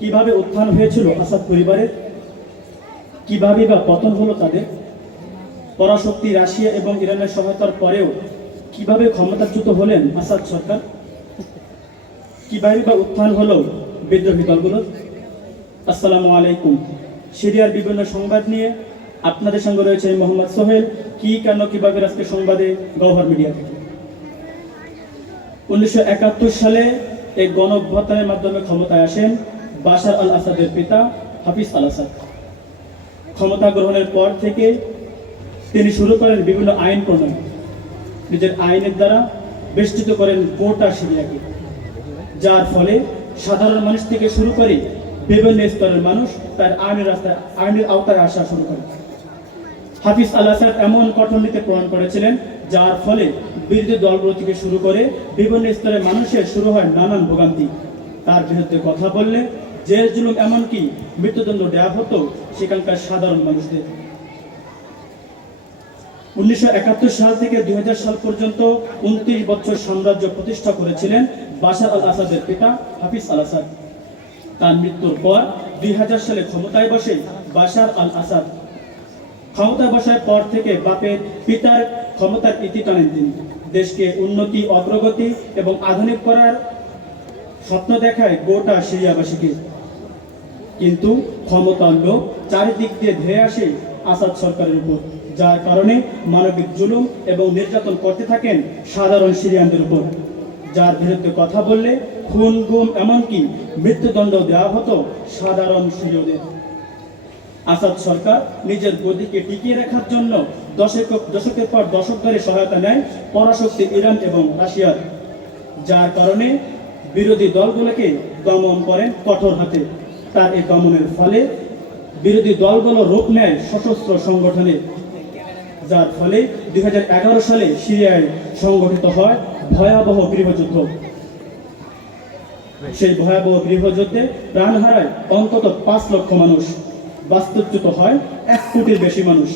কীভাবে উত্থান হয়েছিল আসাদ পরিবারের? কীভাবে বা পতন হলো তাদের? পরাশক্তি রাশিয়া এবং ইরানের সহায়তার পরেও কীভাবে ক্ষমতাচ্যুত হলেন আসাদ সরকার? কীভাবে বা উত্থান হলো বিদ্রোহী দলগুলোর আসসালামু আলাইকুম। সিরিয়ার বিভিন্ন সংবাদ নিয়ে আপনাদের সঙ্গে রয়েছে মোহাম্মদ সোহেল। কি, কেন, কীভাবে আজকে সংবাদে গহর মিডিয়া থেকে? উনিশশো একাত্তর সালে এই গণ মাধ্যমে ক্ষমতায় আসেন। বাশার আল আসাদের পিতা হাফিজ আল আসাদ ক্ষমতা গ্রহণের পর থেকে তিনি শুরু করেন বিভিন্ন আইন প্রণয়ন। নিজের আইনের দ্বারা বেষ্টিত করেন গোটা সিরিয়াকে, যার ফলে সাধারণ মানুষ থেকে শুরু করে বিভিন্ন স্তরের মানুষ তার আইনের রাস্তায়, আইনের আওতায় আসা শুরু করে হাফিজ আল আসাদ এমন কঠোর নীতি প্রমাণ করেছিলেন, যার ফলে বিরোধী দলগুলো থেকে শুরু করে বিভিন্ন স্তরের মানুষের শুরু হয় নানান ভোগান্তি। তার বিরুদ্ধে কথা বললে জেল জুলুম এমনকি মৃত্যুদণ্ড দেওয়া হতো, সেখানকার সাধারণ মানুষদের। উনিশশো একাত্তর সাল থেকে দুই সাল পর্যন্ত উনত্রিশ বছর সাম্রাজ্য প্রতিষ্ঠা করেছিলেন বাশার আল আসাদের পিতা হাফিজ আল আসাদ তার মৃত্যুর পর দুই সালে ক্ষমতায় বসে বাশার আল আসাদ ক্ষমতায় বসার পর থেকে বাপের পিতার ক্ষমতার ইতি টানেন তিনি। দেশকে উন্নতি, অগ্রগতি এবং আধুনিক করার স্বপ্ন দেখায় গোটা সিরিয়াবাসীকে। কিন্তু ক্ষমতার লোক চারিদিক দিয়ে ধেয়ে আসে আসাদ সরকারের উপর, যার কারণে মানবিক জুলুম এবং নির্যাতন করতে থাকেন সাধারণ সিরিয়ানদের উপর। যার বিরুদ্ধে কথা বললে খুন, গুম এমনকি মৃত্যুদণ্ড দেওয়া হতো সাধারণ সিরিয়দের আসাদ সরকার নিজের গদিকে টিকিয়ে রাখার জন্য দশক দশকের পর দশক ধরে সহায়তা নেয় পরাশক্তি ইরান এবং রাশিয়ার, যার কারণে বিরোধী দলগুলোকে দমন করেন কঠোর হাতে। তার এই দমনের ফলে বিরোধী দলগুলো রূপ নেয় সশস্ত্র সংগঠনে। যার ফলে দুই সালে সিরিয়ায় সংগঠিত হয় ভয়াবহ গৃহযুদ্ধ। সেই ভয়াবহ গৃহযুদ্ধে প্রাণ হারায় অন্তত পাঁচ লক্ষ মানুষ। বাস্তুচ্যুত হয় এক কোটির বেশি মানুষ।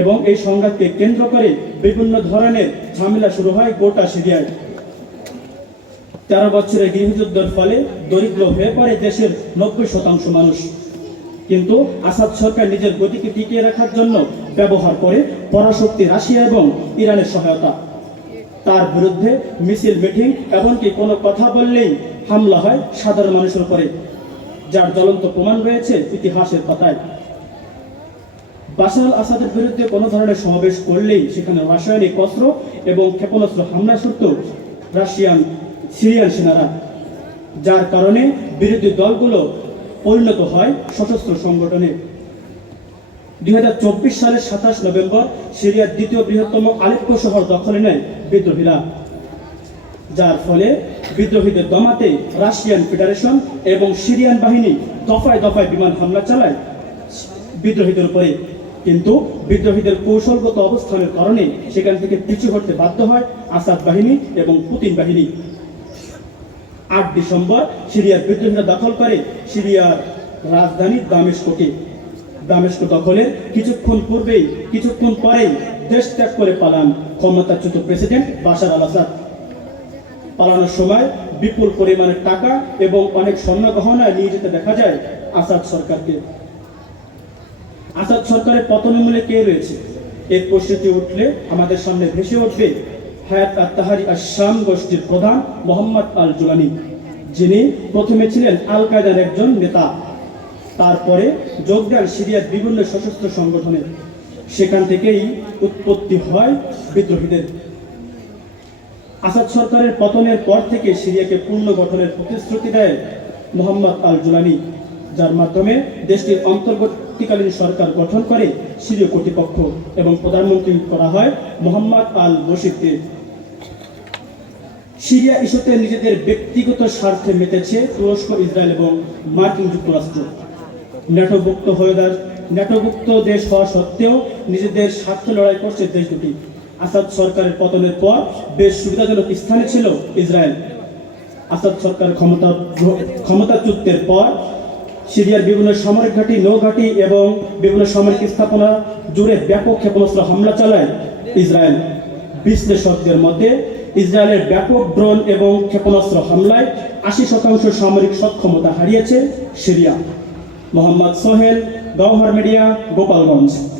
এবং এই সংঘাতকে কেন্দ্র করে বিভিন্ন ধরনের ঝামেলা শুরু হয় গোটা সিরিয়ায়। তেরো বছরের গৃহযুদ্ধের ফলে দরিদ্র হয়ে পড়ে দেশের নব্বই শতাংশ মানুষ। কিন্তু আসাদ সরকার নিজের গতিকে টিকিয়ে রাখার জন্য ব্যবহার করে পরাশক্তি রাশিয়া এবং ইরানের সহায়তা। তার বিরুদ্ধে মিছিল, মিটিং, এমনকি কোনো কথা বললেই হামলা হয় সাধারণ মানুষের উপরে, যার জ্বলন্ত প্রমাণ রয়েছে ইতিহাসের পাতায়। আল আসাদের বিরুদ্ধে কোনো ধরনের সমাবেশ করলেই সেখানে রাসায়নিক অস্ত্র এবং ক্ষেপণাস্ত্র হামলা সত্ত্বেও রাশিয়ান সিরিয়ান সেনারা, যার কারণে বিরোধী দলগুলো পরিণত হয় সশস্ত্র সংগঠনে। দুই সালের সাতাশ নভেম্বর সিরিয়ার দ্বিতীয় বৃহত্তম আলেপ্পো শহর দখলে নেয় বিদ্রোহীরা, যার ফলে বিদ্রোহীদের দমাতে রাশিয়ান ফেডারেশন এবং সিরিয়ান বাহিনী দফায় দফায় বিমান হামলা চালায় বিদ্রোহীদের উপরে। কিন্তু বিদ্রোহীদের কৌশলগত অবস্থানের কারণে সেখান থেকে পিছু হটতে বাধ্য হয় আসাদ বাহিনী এবং পুতিন বাহিনী। আট ডিসেম্বর সিরিয়ার বিদ্রোহীরা দখল করে সিরিয়ার রাজধানী দামেস্কোকে। দামেস্ক দখলের কিছুক্ষণ পূর্বেই, কিছুক্ষণ পরেই দেশ ত্যাগ করে পালান ক্ষমতাচ্যুত প্রেসিডেন্ট বাশার আল আসাদ। পালানোর সময় বিপুল পরিমাণের টাকা এবং অনেক স্বর্ণ গহনায় নিয়ে যেতে দেখা যায় আসাদ সরকারকে। আসাদ সরকারের পতনের মূলে কে রয়েছে? এর প্রশ্নটি উঠলে আমাদের সামনে ভেসে উঠবে হায়াত আত্মাহারি আসাম গোষ্ঠীর প্রধান মোহাম্মদ আল জুলানি যিনি প্রথমে ছিলেন আল কায়দার একজন নেতা। তারপরে যোগ দেন সিরিয়ার বিভিন্ন সশস্ত্র সংগঠনে। সেখান থেকেই উৎপত্তি হয় বিদ্রোহীদের। আসাদ সরকারের পতনের পর থেকে সিরিয়াকে পূর্ণ গঠনের প্রতিশ্রুতি দেয় মোহাম্মদ আল জুলানি যার মাধ্যমে দেশটির অন্তর্বর্তীকালীন সরকার গঠন করে সিরীয় কর্তৃপক্ষ এবং প্রধানমন্ত্রী করা হয় মোহাম্মদ আল বশিরকে সিরিয়া ইস্যুতে নিজেদের ব্যক্তিগত স্বার্থে মেতেছে তুরস্ক, ইসরায়েল এবং মার্কিন যুক্তরাষ্ট্র। ন্যাটোভুক্ত হয়ে ন্যাটোভুক্ত দেশ হওয়া সত্ত্বেও নিজেদের স্বার্থ লড়াই করছে দেশ দুটি। আসাদ সরকারের পতনের পর বেশ সুবিধাজনক স্থানে ছিল ইসরায়েল। আসাদ সরকার ক্ষমতা ক্ষমতাচ্যুতের পর সিরিয়ার বিভিন্ন সামরিক ঘাঁটি, নৌঘাঁটি এবং বিভিন্ন সামরিক স্থাপনা জুড়ে ব্যাপক ক্ষেপণাস্ত্র হামলা চালায় ইসরায়েল। বিশ্লেষকদের মতে ইসরায়েলের ব্যাপক ড্রোন এবং ক্ষেপণাস্ত্র হামলায় আশি শতাংশ সামরিক সক্ষমতা হারিয়েছে সিরিয়া। মোহাম্মদ সোহেল, গওহর মিডিয়া, গোপালগঞ্জ।